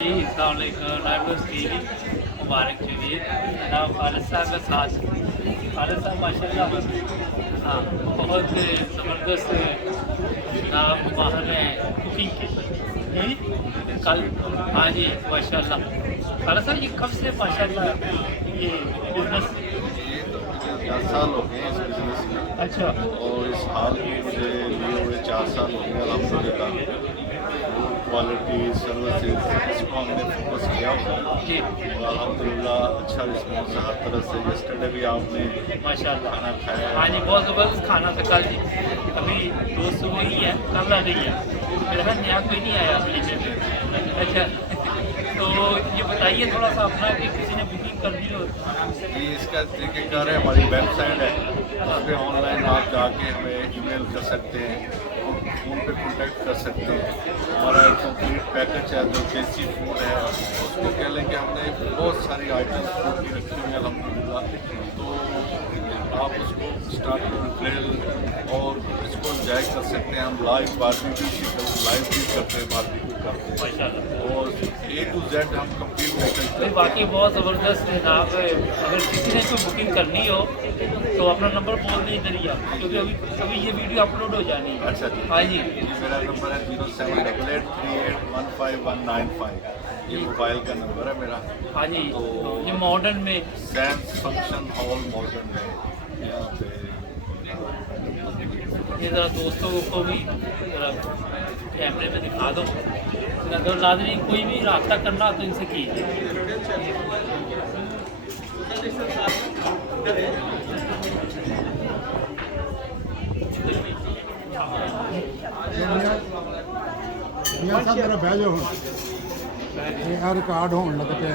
जी neighbours TV मुबारक जवीद जनाब खालिद साहब के साथ खालिद साहब माशाल्लाह हाँ बहुत ज़बरदस्त जनाब माहिर हैं कुकिंग के जी कल हाँ जी माशाल्लाह खालिद साहब ये कब से माशाल्लाह ये बिजनेस 10 साल हो गए इस बिज़नेस में। अच्छा और इस हाल में मुझे लिए हुए 4 साल हो गए अल्हम्दुलिल्लाह। क्वालिटी सर्विसेज इसको हमने फोकस किया हुआ है जी और अल्हम्दुलिल्लाह अच्छा रिस्पॉन्स है हर तरह से। यस्टरडे भी आपने माशाल्लाह खाना खाया हाँ है। जी बहुत ज़बरदस्त खाना था कल जी अभी दोस्त वही है कल आ गई है मेरे ख्याल नया कोई नहीं आया मीठे में अच्छा तो ये बताइए थोड़ा सा अपना कि किसी ने बुकिंग कर दी हो ये इसका तरीक़ेकार है, हमारी वेबसाइट है, उस पर ऑनलाइन आप जाके हमें ईमेल कर सकते हैं, फ़ोन पे कॉन्टैक्ट कर सकते हैं। हमारा एक कंप्लीट पैकेज है जो देसी फूड है, उसको कह लें कि हमने बहुत सारी आइटम्स फूड की रखी हुई है अल्हम्दुलिल्लाह। तो आप उसको स्टार्ट ग्रिल और इसको एंजॉय कर सकते हैं। हम लाइव बारबेक्यू लाइव भी करते हैं, बारबेक्यू करते हैं माशाल्लाह और A to Z हम कंप्लीट पैकेज तो करते बाकी हैं। बहुत ज़बरदस्त जनाब अगर किसी ने कोई बुकिंग करनी हो तो अपना नंबर बोल दें इधर ही आप क्योंकि अभी अभी ये वीडियो अपलोड हो जानी है अच्छा जी, हाँ जी मेरा नंबर है 07883815 ये मोबाइल का नंबर है मेरा। हाँ जी तो ये मॉडर्न में सैंस फंक्शन हॉल मॉडर्न है यहाँ पे। ये ज़रा दोस्तों को भी ज़रा कैमरे में दिखा दो अगर नाज़रीन कोई भी रब्ता करना हो तो इनसे कीजिए मियाँ साहब मेरा बह जाओ ये रिकॉर्ड होने लग पे